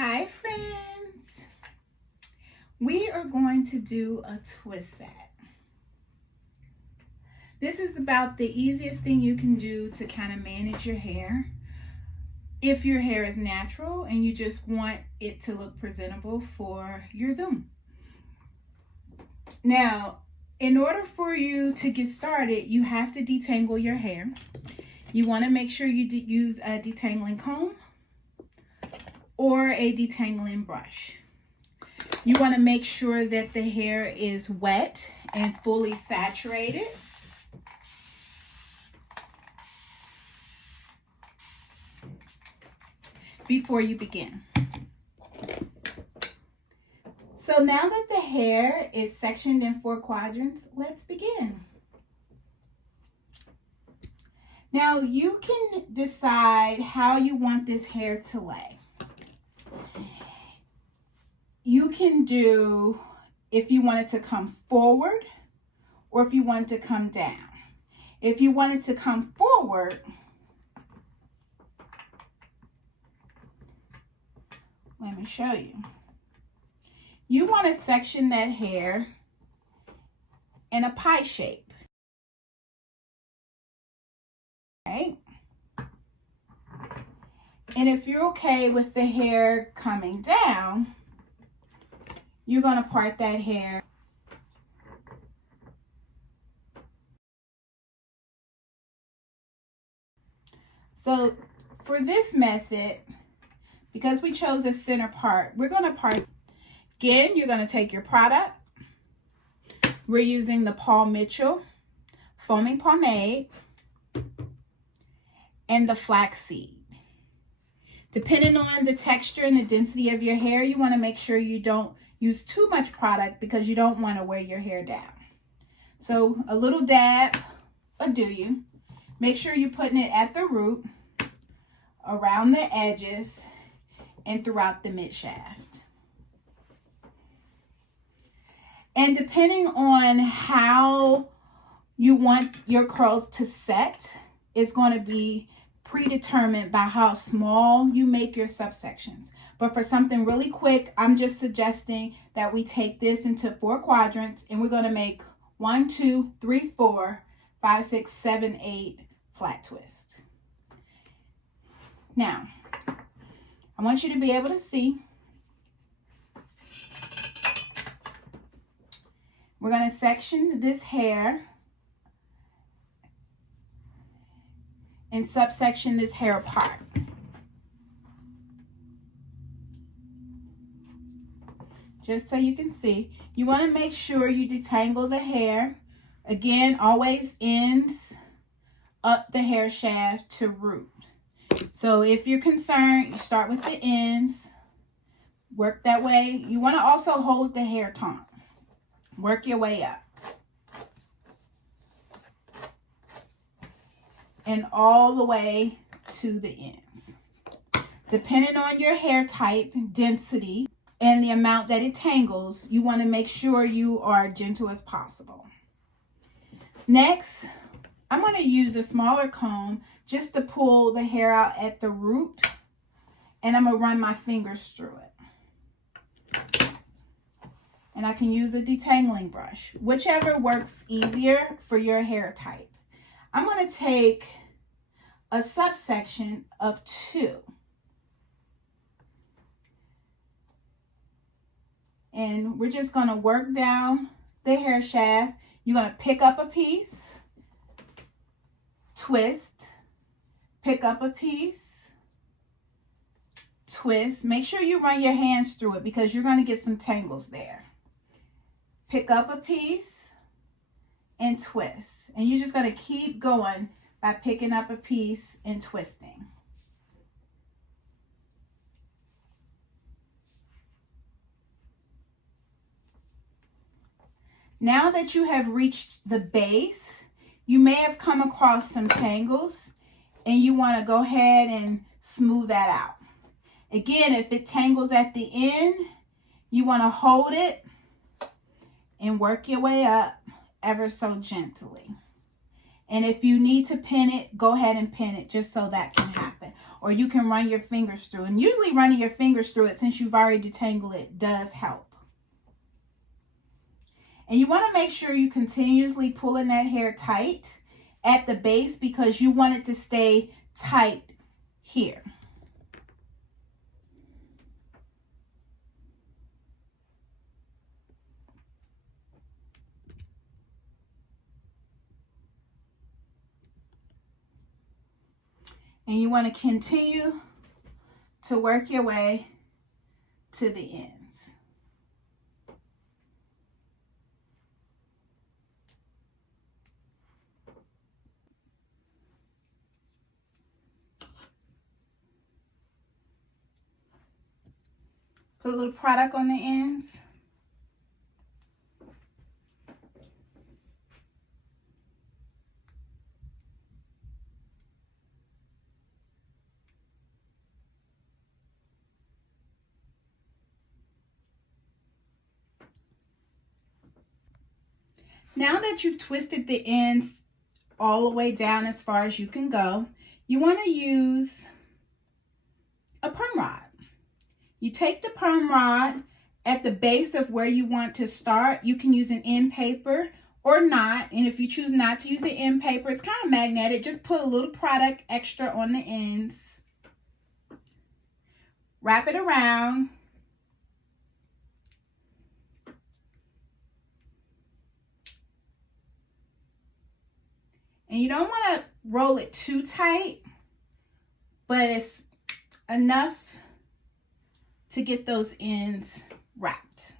Hi friends, we are going to do a twist set. This is about the easiest thing you can do to kind of manage your hair. If your hair is natural and you just want it to look presentable for your Zoom. Now, in order for you to get started, you have to detangle your hair. You want to make sure you use a detangling comb or a detangling brush. You want to make sure that the hair is wet and fully saturated. Before you begin. So now that the hair is sectioned in 4 quadrants, let's begin. Now you can decide how you want this hair to lay. You can do if you want it to come forward or if you want it to come down. If you want it to come forward, let me show you. You want to section that hair in a pie shape. Okay? And if you're okay with the hair coming down, you're going to part that hair. So for this method, because we chose a center part, we're going to part. Again, you're going to take your product. We're using the Mitchel Foaming Pomade and the Flaxseed. Depending on the texture and the density of your hair, you want to make sure you don't use too much product because you don't want to wear your hair down. So a little dab will do you. Make sure you're putting it at the root, around the edges, and throughout the mid shaft. And depending on how you want your curls to set, is going to be predetermined by how small you make your subsections. But for something really quick, I'm just suggesting that we take this into 4 quadrants and we're going to make 1, 2, 3, 4, 5, 6, 7, 8 flat twist. Now, I want you to be able to see. We're going to section this hair and subsection this hair apart. Just so you can see. You want to make sure you detangle the hair. Again, always ends up the hair shaft to root. So if you're concerned, you start with the ends. Work that way. You want to also hold the hair taut. Work your way up. And all the way to the ends. Depending on your hair type, density, and the amount that it tangles, you want to make sure you are gentle as possible. Next, I'm going to use a smaller comb just to pull the hair out at the root, and I'm going to run my fingers through it. And I can use a detangling brush, whichever works easier for your hair type. I'm going to take a subsection of 2. And we're just going to work down the hair shaft. You're going to pick up a piece, twist, pick up a piece, twist. Make sure you run your hands through it because you're going to get some tangles there. Pick up a piece and twist. And you're just going to keep going by picking up a piece and twisting. Now that you have reached the base, you may have come across some tangles and you want to go ahead and smooth that out. Again, if it tangles at the end, you want to hold it and work your way up ever so gently. And if you need to pin it, go ahead and pin it just so that can happen. Or or you can run your fingers through. And usually running your fingers through it, since you've already detangled it, does help. And you want to make sure you continuously pulling that hair tight at the base, because you want it to stay tight here. And you want to continue to work your way to the ends. Put a little product on the ends. Now that you've twisted the ends all the way down as far as you can go, you want to use a perm rod. You take the perm rod at the base of where you want to start. You can use an end paper or not. And if you choose not to use the end paper, it's kind of magnetic. Just put a little product extra on the ends. Wrap it around. And you don't want to roll it too tight, but it's enough to get those ends wrapped.